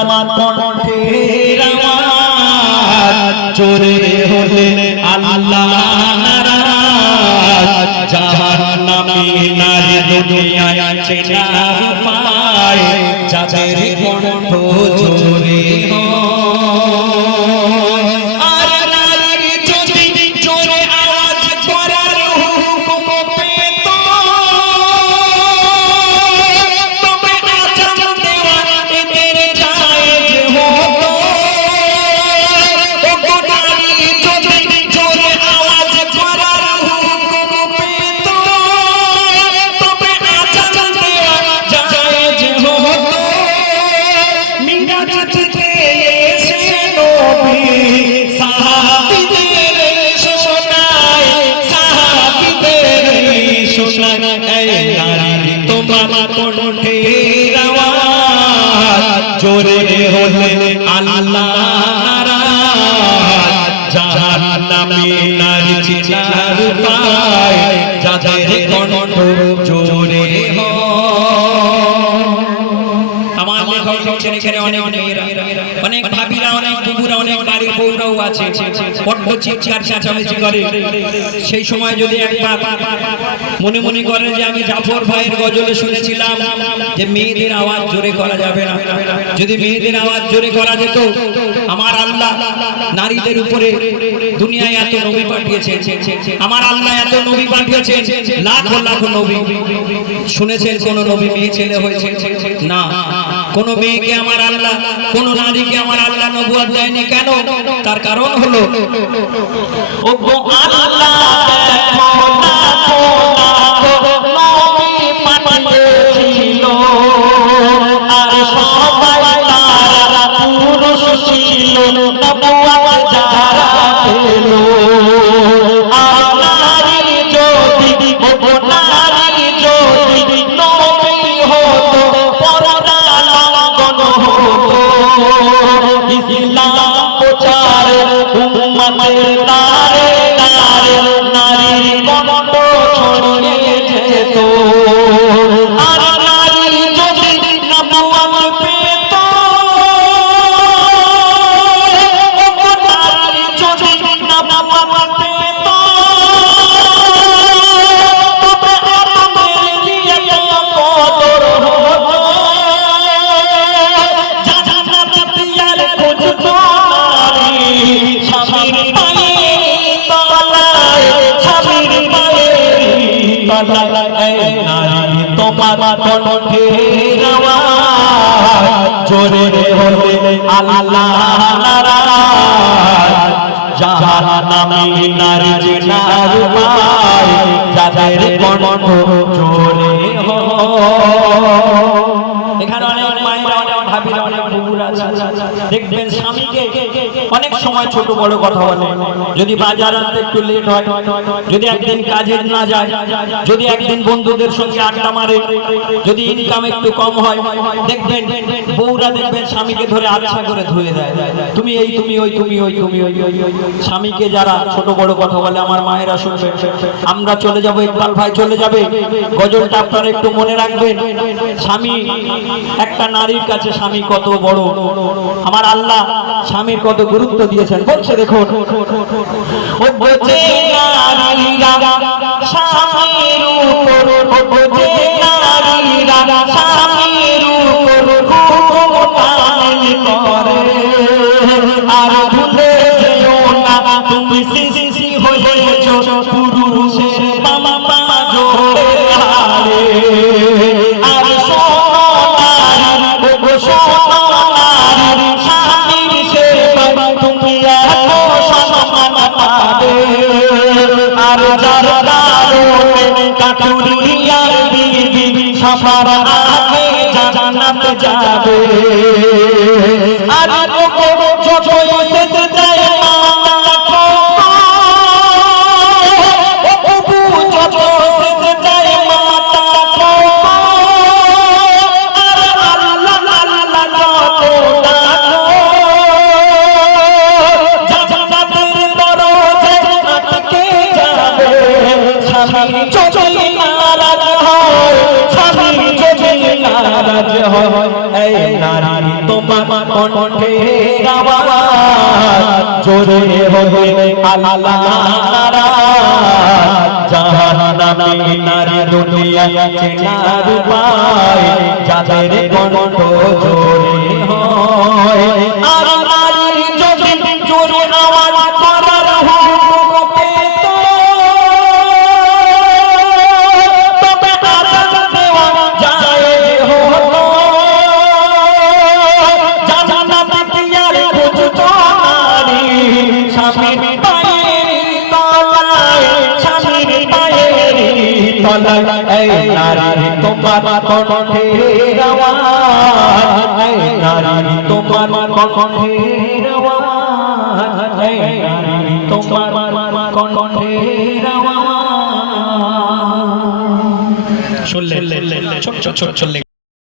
তোমার কণ্ঠের আওয়াজ জোরে হলে আল্লাহ নারাজ জাহান্নামী নারী দুনিয়ায় চেনা পায় যাদের কণ্ঠ জোরে জোরে হলে আল্লাহ নারাজ জাহান্নামী নারী চিনার পায় যাদের কণ্ঠ জোরে আমার লেখক লিখছেন এখানে অনেক মেয়েরা অনেক ভাবিরা অনেক বুবুরা অনেক বাড়ির বউরাও আছে বড্ড চিৎকার চেঁচামেচি করে সেই সময় যদি একবার মনে মনে করেন যে আমি জাফর ভাইয়ের গজলে শুনেছিলাম যে মেয়েদের আওয়াজ জোরে করা যাবে না যদি মেয়েদের আওয়াজ জোরে করা যেত আমার আল্লাহ নারীদের উপরে দুনিয়ায় এত নবী পাঠিয়েছেন আমার আল্লাহ এত নবী পাঠিয়েছেন লাখ লাখ নবী শুনেছেন কোন নবী মেয়ে ছেলে হয়েছে না কোন মেয়েকে আমার আল্লাহ কোন নারীকে আমার আল্লাহ নবুয়ত দেয়নি কেন তার কারণ হলো ও গো আল্লাহ জোরে হলে আল্লাহ নারাজ জাহান্নামী নারী চিনার পায় যাদের কণ্ঠ জোরে এখানে অনেক মায়েরা অনেক ভাবিরা অনেক বুবুরা দেখবেন স্বামীকে অনেক সময় ছোট বড় কথা বলে যদি বাজার আনতে একটু লেট হয় যদি একদিন কাজে না যায় যদি একদিন বন্ধুদের সঙ্গে আড্ডা মারে যদি ইনকাম একটু কম হয় দেখবেন বউরা দেখবেন স্বামীকে ধরে আচ্ছা করে ধুয়ে দেয় তুমি এই তুমি ওই তুমি ওই তুমি ওই স্বামীকে যারা ছোট বড় কথা বলে আমার মায়েরা শুনবে আমরা চলে যাব ইকবাল ভাই চলে যাবে গজলটা আপনারা একটু মনে রাখবেন স্বামী একটা নারীর কাছে স্বামী কত বড় আমার আল্লাহ স্বামীর কত গুরুত্ব দিয়েছেন বলছে দেখুন ও বোঝে নারীরা স্বামীর উপর বোঝে নারীরা স্বামীর উপর কোপাল করে আর ভুলে যেও না তুমি সৃষ্টি হয়েছো পুরুষের বাবা মা জোরে হারে আর আর যারা কাটুরিয়ার বিবি সবার আগে জান্নাত যাবে আর যতই যেতে যায় নারী তোমার কণ্ঠের আওয়াজ জোরে হবে আল্লাহ নারাজ জাহান্নামে নারী দুনিয়া চেনার উপায় যাদের কণ্ঠ জোরে হয় আর নারী যদি জোরে আওয়াজ করার হুকুম পেত তবে আজাদ দেওয়া যায় হতো জান্নাতে কি আর খুঁজতো নারী স্বামীর পায়ের তলায় স্বামীর পায়ের তলায় এই নারী তোমার কণ্ঠের আওয়াজ এই নারী তোমার কণ্ঠের আওয়াজ এই নারী তোমার কণ্ঠের আওয়াজ শুনলেন ছোট ছোট